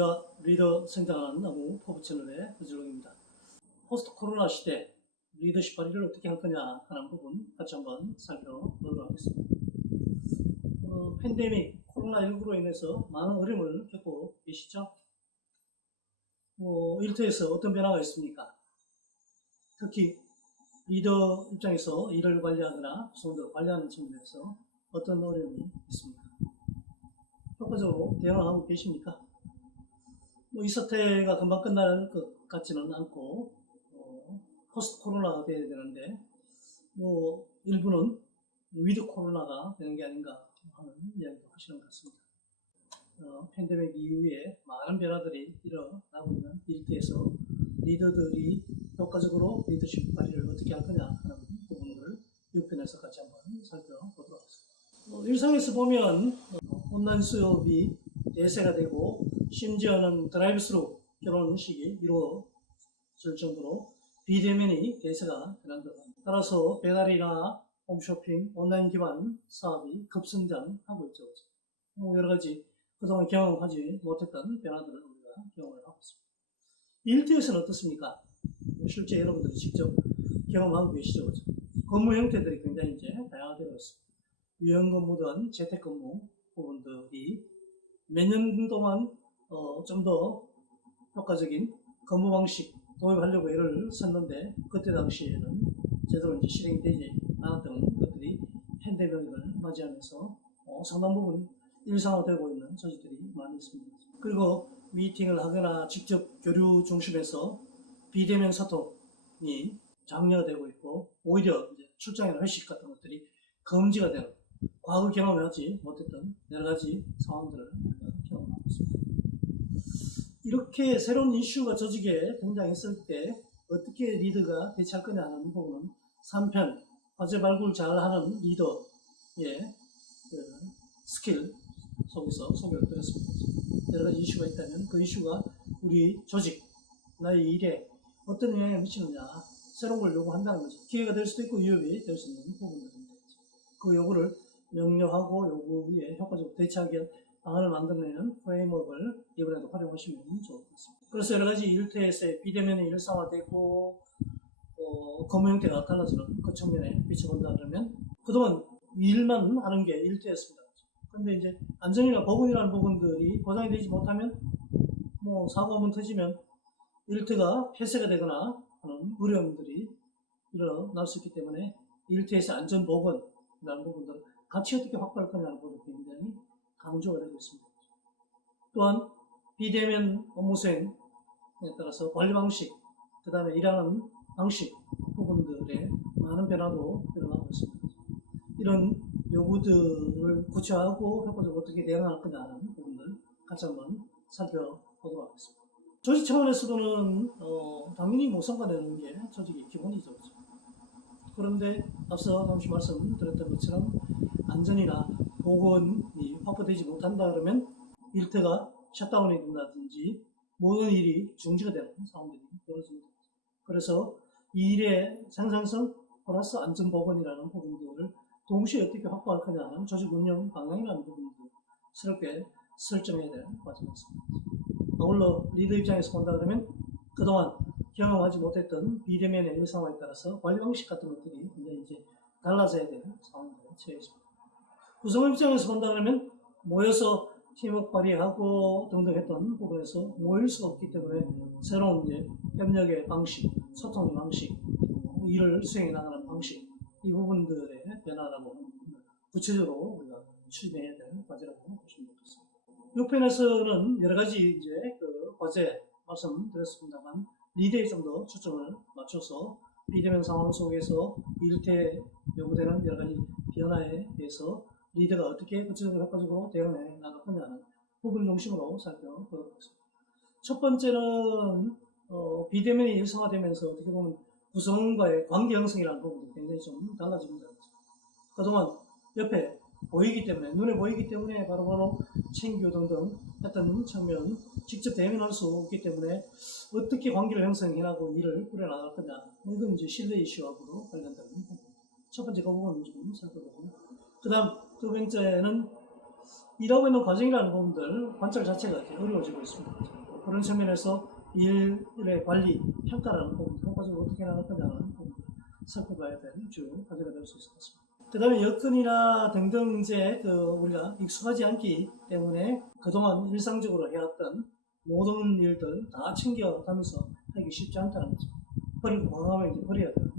반갑습니다. 리더 성장하는 나무 포부 채널의 허지롱입니다. 포스트 코로나 시대 리더십 발휘를 어떻게 할 거냐 하는 부분 같이 한번 살펴보도록 하겠습니다. 팬데믹 코로나19로 인해서 많은 어려움을 겪고 계시죠? 일터에서 어떤 변화가 있습니까? 특히 리더 입장에서 일을 관리하거나 구성원들을 관리하는 측면에서 어떤 어려움이 있습니까? 효과적으로 대응을 하고 계십니까? 이 사태가 금방 끝날 것 같지는 않고 포스트 코로나가 돼야 되는데 일부는 위드 코로나가 되는 게 아닌가 하는 이야기도 하시는 것 같습니다. 팬데믹 이후에 많은 변화들이 일어나고 있는 일터에서 리더들이 효과적으로 리더십 발휘를 어떻게 할 거냐 하는 부분을 6편에서 같이 한번 살펴보도록 하겠습니다. 일상에서 보면 온라인 수업이 대세가 되고 심지어는 드라이브스루 결혼식이 이루어질 정도로 비대면이 대세가 되는 것 같습니다. 따라서 배달이나 홈쇼핑, 온라인 기반 사업이 급성장하고 있죠. 여러 가지 그동안 경험하지 못했던 변화들을 우리가 경험을 하고 있습니다. 일터에서는 어떻습니까? 실제 여러분들이 직접 경험하고 계시죠. 그렇죠? 근무 형태들이 굉장히 이제 다양화되어 있습니다. 유연근무든 재택근무 부분들이 몇 년 동안 좀 더 효과적인 근무 방식 도입하려고 애를 썼는데 그때 당시에는 제대로 이제 실행이 되지 않았던 것들이 팬데믹을 맞이하면서 상당 부분 일상화되고 있는 소식들이 많이 있습니다. 그리고 미팅을 하거나 직접 교류 중심에서 비대면 소통이 장려되고 있고 오히려 이제 출장이나 회식 같은 것들이 금지가 되는 과거 경험하지 못했던 여러 가지 상황들을 경험하고 있습니다. 이렇게 새로운 이슈가 조직에 등장했을 때 어떻게 리더가 대처할 거냐 하는 부분은 3편 화제 발굴 잘하는 리더의 스킬 속에서 소개를 드렸습니다. 여러 가지 이슈가 있다면 그 이슈가 우리 조직, 나의 일에 어떤 영향을 미치느냐 새로운 걸 요구한다는 거죠. 기회가 될 수도 있고 위협이 될 수 있는 부분들입니다. 그 요구를 명료하고 요구에 효과적으로 대처하기 위한 방안을 만들어내는 프레임워크를 이번에도 활용하시면 좋을 것 같습니다. 그래서 여러 가지 일터에서의 비대면이 일상화되고 근무 형태가 달라지는 그 측면에 비춰본다 그러면 그동안 일만 하는 게 일터였습니다. 그런데 이제 안전이나 보건이라는 부분들이 보장이 되지 못하면 사고 한번 터지면 일터가 폐쇄가 되거나 하는 어려움들이 일어날 수 있기 때문에 일터에서 안전 보건이라는 부분들을 같이 어떻게 확보할 거냐는 부분이 굉장히 강조가 되고 있습니다. 또한 비대면 업무 수행에 따라서 관리 방식, 그 다음에 일하는 방식 부분들에 많은 변화도 일어나고 있습니다. 이런 요구들을 구체화하고 효과적으로 어떻게 대응할 거냐 하는 부분들 같이 한번 살펴보도록 하겠습니다. 조직 차원에서는 당연히 상관되는 게 조직의 기본이죠. 그런데 앞서 잠시 말씀드렸던 것처럼 안전이나 보건이 확보되지 못한다 그러면 일터가 셧다운이 된다든지 모든 일이 중지가 되는 상황들이 벌어집니다. 그래서 이 일의 생산성 플러스 안전보건이라는 부분들을 동시에 어떻게 확보할 거냐 하는 조직 운영 방향이라는 부분도 새롭게 설정해야 될 과정이었습니다. 아울러 리더 입장에서 본다 그러면 그동안 경험하지 못했던 비대면의 일상화에 따라서 관리 방식 같은 것들이 굉장히 이제 달라져야 되는 상황들에 처해 있습니다. 구성원 입장에서 본다 그러면 모여서 팀워크 발휘하고 등등 했던 부분에서 모일 수가 없기 때문에 새로운 이제 협력의 방식, 소통의 방식, 일을 수행해 나가는 방식 이 부분들의 변화라고 구체적으로 우리가 추진해야 될 과제라고 보시면 좋겠습니다. 6편에서는 여러 가지 이제 그 과제 말씀드렸습니다만 리더에 좀 더 초점을 맞춰서 비대면 상황 속에서 일태에 요구되는 여러 가지 변화에 대해서 리더가 어떻게 구체적으로 효과적으로 대응해 나갈 거냐는 부분 중심으로 살펴보도록 하겠습니다. 첫 번째는 비대면이 일상화되면서 어떻게 보면 구성원과의 관계 형성이라는 부분이 굉장히 좀 달라집니다. 그동안 옆에 보이기 때문에 눈에 보이기 때문에 바로바로 챙기고 등등 했던 측면 직접 대면할 수 없기 때문에 어떻게 관계를 형성해나가고 일을 꾸려나갈 거냐 이건 이제 신뢰 이슈하고도 관련된 부분. 첫 번째 그 부분을 좀 살펴보고 그 다음 두 번째는 일하고 있는 과정이라는 부분들 관찰 자체가 이렇게 어려워지고 있습니다. 그런 측면에서 일의 관리, 평가라는 부분, 효과적으로 어떻게 나갈 거냐는 부분 살펴봐야 될 주요 과제가 될 수 있을 것 같습니다. 그 다음에 여건이나 등등 이제 우리가 익숙하지 않기 때문에 그동안 일상적으로 해왔던 모든 일들 다 챙겨가면서 하기 쉽지 않다는 거죠. 버리고 과감하게 이제 버려야 되는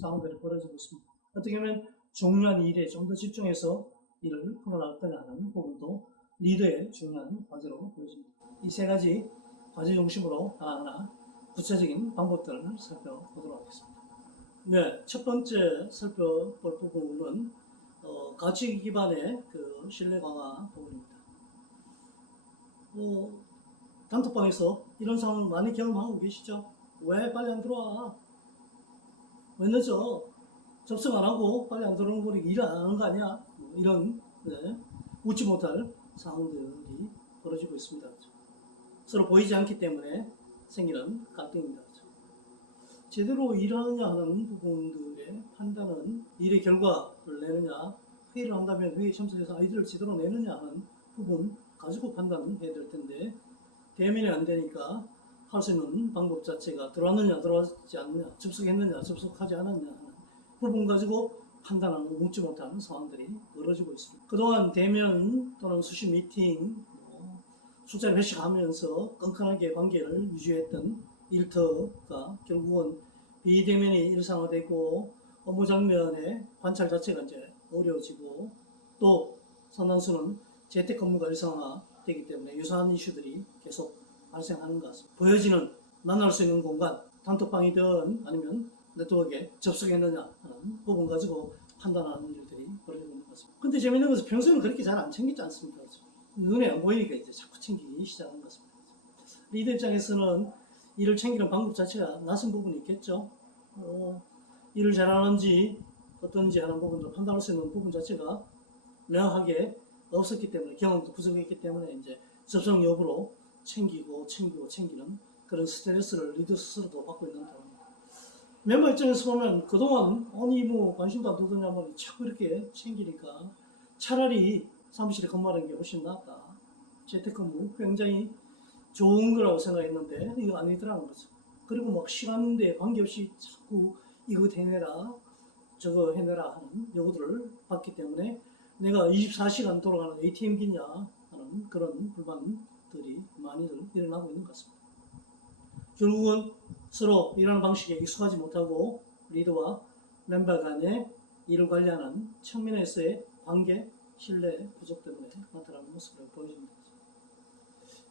상황들이 벌어지고 있습니다. 어떻게 보면 중요한 일에 좀 더 집중해서 일을 풀어나갈 거냐 하는 부분도 리더의 중요한 과제로 보여집니다. 이 세 가지 과제 중심으로 하나하나 구체적인 방법들을 살펴보도록 하겠습니다. 네, 첫 번째 살펴볼 부분은 가치 기반의 신뢰 강화 부분입니다. 단톡방에서 이런 상황을 많이 경험하고 계시죠? 왜 빨리 안 들어와? 왜 늦어? 접속 안 하고 빨리 안 들어오는 거니 일 안 하는 거 아니야? 이런 웃지 못할 상황들이 벌어지고 있습니다. 서로 보이지 않기 때문에 생기는 갈등입니다. 제대로 일하느냐 하는 부분들의 판단은 일의 결과를 내느냐, 회의를 한다면 회의 참석해서 아이디어를 제대로 내느냐 하는 부분 가지고 판단해야 될 텐데 대면이 안 되니까 할 수 있는 방법 자체가 들어왔느냐 들어왔지 않느냐, 접속했느냐 접속하지 않았느냐 하는 부분 가지고 판단하고 묻지 못하는 상황들이 벌어지고 있습니다. 그동안 대면 또는 수시 미팅, 숫자를 회식하면서 끈끈하게 관계를 유지했던 일터가 결국은 비대면이 일상화되고 업무 장면의 관찰 자체가 이제 어려워지고 또 상당수는 재택근무가 일상화되기 때문에 유사한 이슈들이 계속 발생하는 것 같습니다. 보여지는 만날 수 있는 공간, 단톡방이든 아니면 네트워크에 접속했느냐 하는 부분 가지고 판단하는 일들이 벌어지고 있는 것 같습니다. 근데 재밌는 것은 평소에는 그렇게 잘 안 챙기지 않습니까? 눈에 안 보이니까 이제 자꾸 챙기기 시작하는 것 같습니다. 리더 입장에서는 일을 챙기는 방법 자체가 낯선 부분이 있겠죠. 일을 잘하는지 어떤지 하는 부분도 판단할 수 있는 부분 자체가 명확하게 없었기 때문에 경험도 부족했기 때문에 이제 접속 여부로 챙기는 그런 스트레스를 리더 스스로도 받고 있는 상황입니다. 멤버 입장에서 보면 그동안 아니 뭐 관심도 안 두더냐면 자꾸 이렇게 챙기니까 차라리 사무실에 근무하는 게 훨씬 낫다. 재택근무 굉장히 좋은 거라고 생각했는데 이거 아니더라는 거죠. 그리고 막 시간대에 관계없이 자꾸 이거 해내라 저거 해내라 하는 요구들을 받기 때문에 내가 24시간 돌아가는 ATM기냐 하는 그런 불만들이 많이들 일어나고 있는 것 같습니다. 결국은 서로 일하는 방식에 익숙하지 못하고 리더와 멤버 간의 일을 관리하는 측면에서의 관계, 신뢰 부족 때문에 나타나는 모습을 보여줍니다.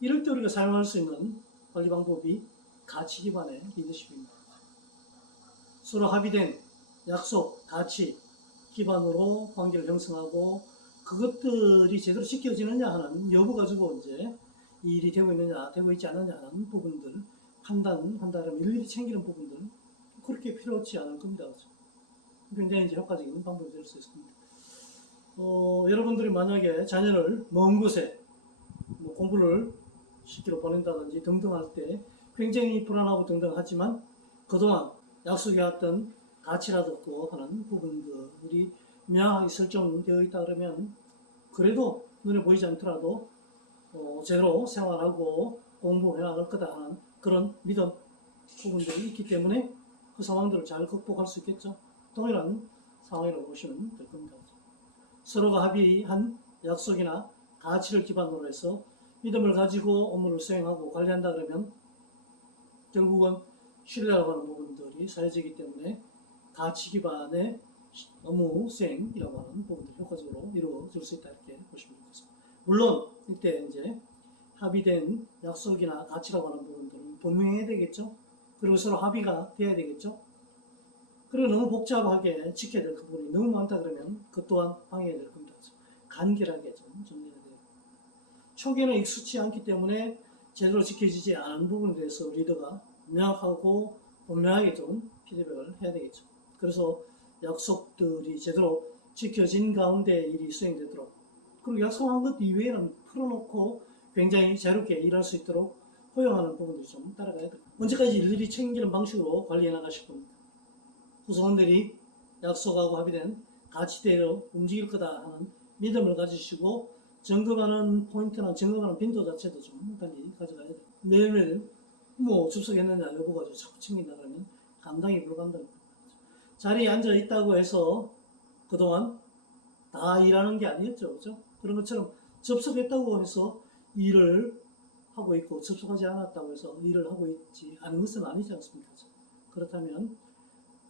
이럴 때 우리가 사용할 수 있는 관리 방법이 가치 기반의 리더십입니다. 서로 합의된 약속, 가치 기반으로 관계를 형성하고 그것들이 제대로 지켜지느냐 하는 여부 가지고 이제 이 일이 되고 있느냐, 되고 있지 않느냐 하는 부분들 판단한다면 일일이 챙기는 부분들 그렇게 필요하지 않을 겁니다. 굉장히 이제 효과적인 방법이 될 수 있습니다. 여러분들이 만약에 자녀를 먼 곳에 공부를 시키러 보낸다든지 등등 할 때 굉장히 불안하고 등등 하지만 그동안 약속해왔던 가치라든가 하는 부분들이 명확하게 설정되어 있다 그러면 그래도 눈에 보이지 않더라도 제대로 생활하고 공부해 나갈 거다 하는 그런 믿음 부분들이 있기 때문에 그 상황들을 잘 극복할 수 있겠죠. 동일한 상황이라고 보시면 될 겁니다. 서로가 합의한 약속이나 가치를 기반으로 해서 믿음을 가지고 업무를 수행하고 관리한다 그러면 결국은 신뢰라고 하는 부분들이 사회적이기 때문에 가치 기반의 업무 수행이라고 하는 부분들이 효과적으로 이루어질 수 있다 이렇게 보시면 되겠습니다. 물론 이때 이제 합의된 약속이나 가치라고 하는 부분들은 분명해야 되겠죠. 그리고 서로 합의가 돼야 되겠죠. 그리고 너무 복잡하게 지켜야 될 부분이 너무 많다 그러면 그 또한 방해해야 될 겁니다. 간결하게 좀 정리해야 돼요. 초기에는 익숙치 않기 때문에 제대로 지켜지지 않은 부분에 대해서 리더가 명확하고 분명하게 좀 피드백을 해야 되겠죠. 그래서 약속들이 제대로 지켜진 가운데 일이 수행되도록 그리고 약속한 것 이외에는 풀어놓고 굉장히 자유롭게 일할 수 있도록 허용하는 부분들이 좀 따라가야 됩니다. 언제까지 일일이 챙기는 방식으로 관리해 나가실 겁니다. 구성원들이 약속하고 합의된 가치대로 움직일 거다 하는 믿음을 가지시고 점검하는 포인트나 점검하는 빈도 자체도 좀 달리 가져가야 돼요. 매일매일 뭐 접속했느냐 여부 가지고 자꾸 챙긴다 그러면 감당이 불가능합니다. 자리에 앉아 있다고 해서 그동안 다 일하는 게 아니었죠. 그죠? 그런 것처럼 접속했다고 해서 일을 하고 있고 접속하지 않았다고 해서 일을 하고 있지 않은 것은 아니지 않습니까? 그렇다면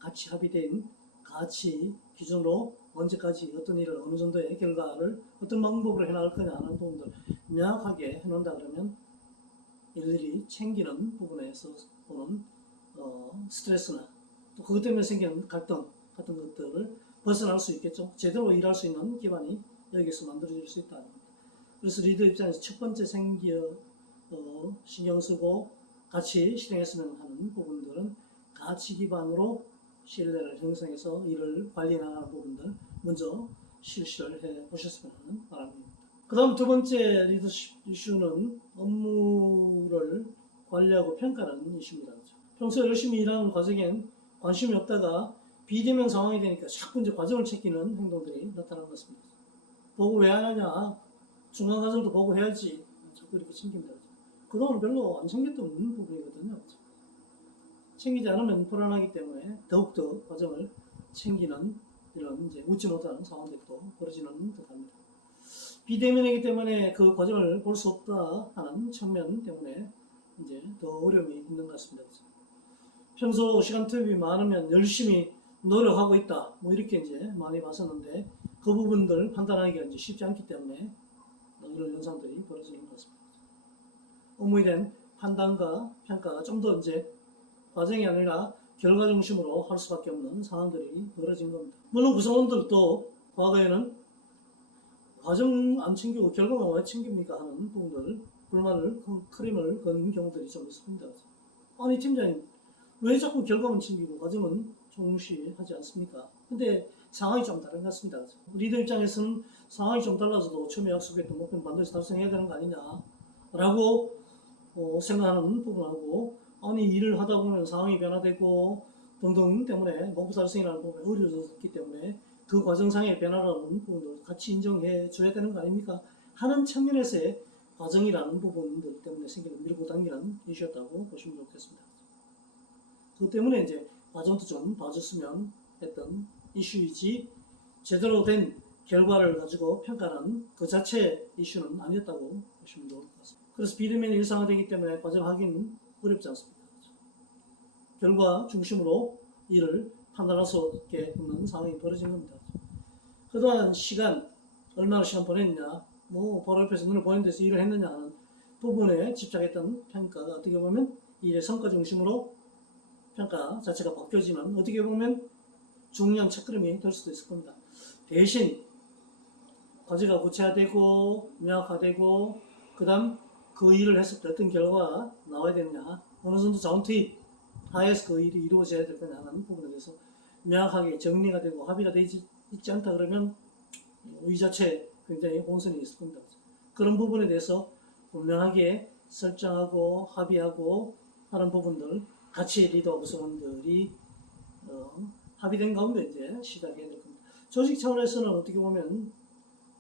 같이 합의된 가치 기준으로 언제까지 어떤 일을 어느 정도의 결과를 어떤 방법으로 해나갈 거냐 하는 부분들 명확하게 해놓는다 그러면 일일이 챙기는 부분에서 보는 스트레스나 또 그것 때문에 생기는 갈등 같은 것들을 벗어날 수 있겠죠. 제대로 일할 수 있는 기반이 여기서 만들어질 수 있다. 그래서 리더 입장에서 첫 번째 신경 쓰고 같이 실행했으면 하는 부분들은 가치 기반으로 신뢰를 형성해서 일을 관리해 나가는 부분들 먼저 실시를 해 보셨으면 하는 바람입니다. 그 다음 두 번째 리더십 이슈는 업무를 관리하고 평가하는 이슈입니다. 평소에 열심히 일하는 과정엔 관심이 없다가 비대면 상황이 되니까 자꾸 이제 과정을 챙기는 행동들이 나타나는 것 같습니다. 보고 왜 안 하냐? 중간 과정도 보고 해야지. 자꾸 이렇게 챙깁니다. 그동안 별로 안 챙겼던 부분이거든요. 챙기지 않으면 불안하기 때문에 더욱더 과정을 챙기는 이런 이제 웃지 못하는 상황들이 또 벌어지는 듯합니다. 비대면이기 때문에 그 과정을 볼 수 없다 하는 측면 때문에 이제 더 어려움이 있는 것 같습니다. 평소 시간 투입이 많으면 열심히 노력하고 있다. 뭐 이렇게 이제 많이 봤었는데 그 부분들 판단하기가 이제 쉽지 않기 때문에 이런 현상들이 벌어지는 것 같습니다. 업무에 대한 판단과 평가가 좀 더 이제 과정이 아니라 결과 중심으로 할 수밖에 없는 상황들이 벌어진 겁니다. 물론 구성원들도 과거에는 과정 안 챙기고 결과만 왜 챙깁니까 하는 부분들 불만을 크림을 건 경우들이 좀 있습니다. 아니 팀장님 왜 자꾸 결과만 챙기고 과정은 중시하지 않습니까? 근데 상황이 좀 다른 것 같습니다. 리더 입장에서는 상황이 좀 달라져도 처음에 약속했던 목표는 반드시 달성해야 되는 거 아니냐라고 생각하는 부분하고 아니 일을 하다 보면 상황이 변화되고 등등 때문에 목표 달성이라는 부분이 어려워졌기 때문에 그 과정상의 변화라는 부분을 같이 인정해 줘야 되는 거 아닙니까? 하는 측면에서의 과정이라는 부분들 때문에 생기는 밀고 당기는 이슈였다고 보시면 좋겠습니다. 그것 때문에 이제 과정도 좀 봐줬으면 했던 이슈이지 제대로 된 결과를 가지고 평가하는 그 자체 이슈는 아니었다고 보시면 좋을 것 같습니다. 그래서 비대면이 일상화되기 때문에 과정하기는 어렵지 않습니다. 결과 중심으로 일을 판단할 수 없게 없는 상황이 벌어진 겁니다. 그동안 얼마나 시간 보냈냐, 뭐 바로 옆에서 눈에 보이는 데서 일을 했느냐 하는 부분에 집착했던 평가가 어떻게 보면 일의 성과 중심으로 평가 자체가 바뀌어지는 어떻게 보면 중요한 첫걸음이 될 수도 있을 겁니다. 대신 과제가 구체화되고 명확화되고 그 다음 그 일을 했을 때 어떤 결과가 나와야 되느냐 어느 정도 자원 투입 하에서 그 일이 이루어져야 될 거냐 하는 부분에 대해서 명확하게 정리가 되고 합의가 되지 있지 않다 그러면 이 자체에 굉장히 혼선이 있을 겁니다. 그런 부분에 대해서 분명하게 설정하고 합의하고 하는 부분들 같이 리더 구성원들이 합의된 가운데 이제 시작해야 될 겁니다. 조직 차원에서는 어떻게 보면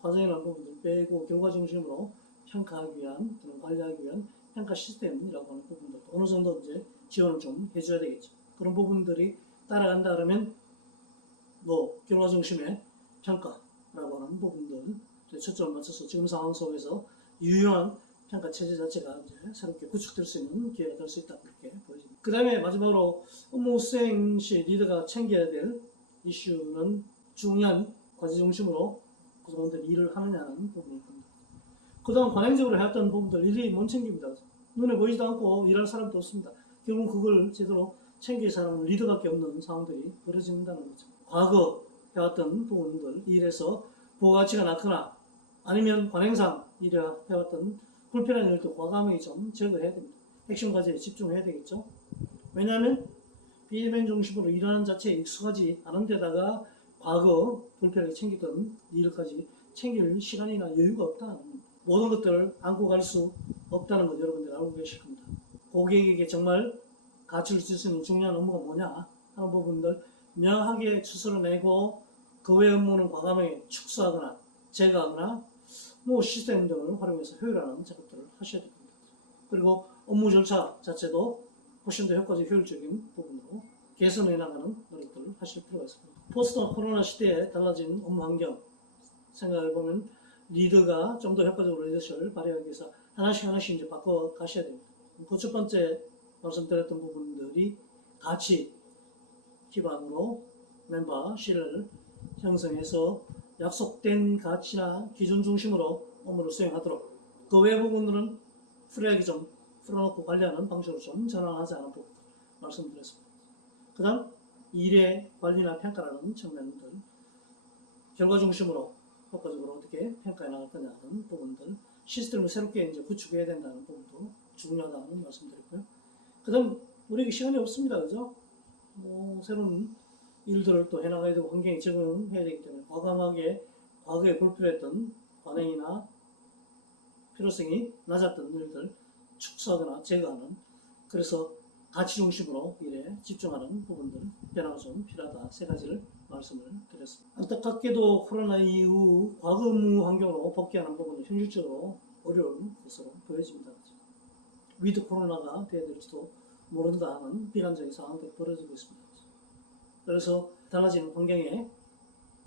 과정이라는 부분들 빼고 결과 중심으로 평가하기 위한 또는 관리하기 위한 평가 시스템이라고 하는 부분들 어느 정도 이제 지원을 좀 해줘야 되겠죠. 그런 부분들이 따라간다 그러면 뭐 결과 중심의 평가라고 하는 부분들 초점을 맞춰서 지금 상황 속에서 유효한 평가 체제 자체가 이제 새롭게 구축될 수 있는 기회가 될 수 있다 그렇게 보여집니다. 그 다음에 마지막으로 업무 수행 시 리더가 챙겨야 될 이슈는 중요한 과제 중심으로 구성원들이 일을 하느냐는 부분일 겁니다. 그동안 관행적으로 해왔던 부분들 일일이 못 챙깁니다. 눈에 보이지도 않고 일할 사람도 없습니다. 결국 그걸 제대로 챙길 사람은 리더밖에 없는 상황들이 벌어진다는 거죠. 과거 해왔던 부분들 일에서 부가가치가 낮거나 아니면 관행상 일에 해왔던 불편한 일도 과감하게 좀 제거해야 됩니다. 핵심 과제에 집중해야 되겠죠. 왜냐하면 비대면 중심으로 일하는 자체에 익숙하지 않은 데다가 과거 불편하게 챙기던 일까지 챙길 시간이나 여유가 없다. 모든 것들을 안고 갈 수 없다는 것 여러분들 알고 계실 겁니다. 고객에게 정말 가치를 줄 수 있는 중요한 업무가 뭐냐 하는 부분들 명확하게 추스러내고 그 외 업무는 과감하게 축소하거나 제거하거나 뭐 시스템 등을 활용해서 효율화하는 작업들을 하셔야 됩니다. 그리고 업무 절차 자체도 훨씬 더 효과적 효율적인 부분으로 개선해 나가는 노력들을 하실 필요가 있습니다. 포스트 코로나 시대에 달라진 업무 환경 생각해보면 리더가 좀 더 효과적으로 리더십을 발휘하기 위해서 하나씩 이제 바꿔 가셔야 됩니다. 그 첫 번째 말씀드렸던 부분들이 가치 기반으로 멤버 신뢰를 형성해서 약속된 가치나 기준 중심으로 업무를 수행하도록, 그 외 부분들은 프리하게 좀 풀어놓고 관리하는 방식으로 좀 전환하지 않은 부분 말씀드렸습니다. 그 다음 일의 관리나 평가라는 측면들, 결과 중심으로 효과적으로 어떻게 평가해 나갈 거냐 하는 부분들, 시스템을 새롭게 이제 구축해야 된다는 부분도 중요하다는 말씀드렸고요. 그 다음 우리에게 시간이 없습니다. 그죠? 뭐 새로운 일들을 또 해나가야 되고 환경에 적응해야 되기 때문에 과감하게 과거에 불필요했던 관행이나 필요성이 낮았던 일들 축소하거나 제거하는, 그래서 가치 중심으로 일에 집중하는 부분들 변화가 좀 필요하다. 세 가지를 말씀을 드렸습니다. 안타깝게도 코로나 이후 과거 업무 환경으로 복귀하는 부분은 현실적으로 어려운 것으로 보여집니다. 위드 코로나가 되어야 될지도 모른다 하는 비관적인 상황들이 벌어지고 있습니다. 그래서 달라진 환경에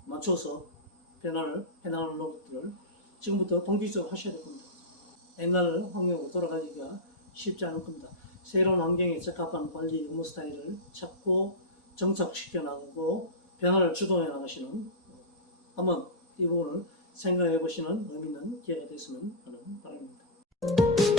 맞춰서 변화를 해나가는 노력들을 지금부터 본격적으로 하셔야 될 겁니다. 옛날 환경으로 돌아가기가 쉽지 않을 겁니다. 새로운 환경에 적합한 관리 업무 스타일을 찾고 정착시켜 나가고 변화를 주도해 나가시는, 한번 이 부분을 생각해 보시는 의미 있는 기회가 됐으면 하는 바람입니다.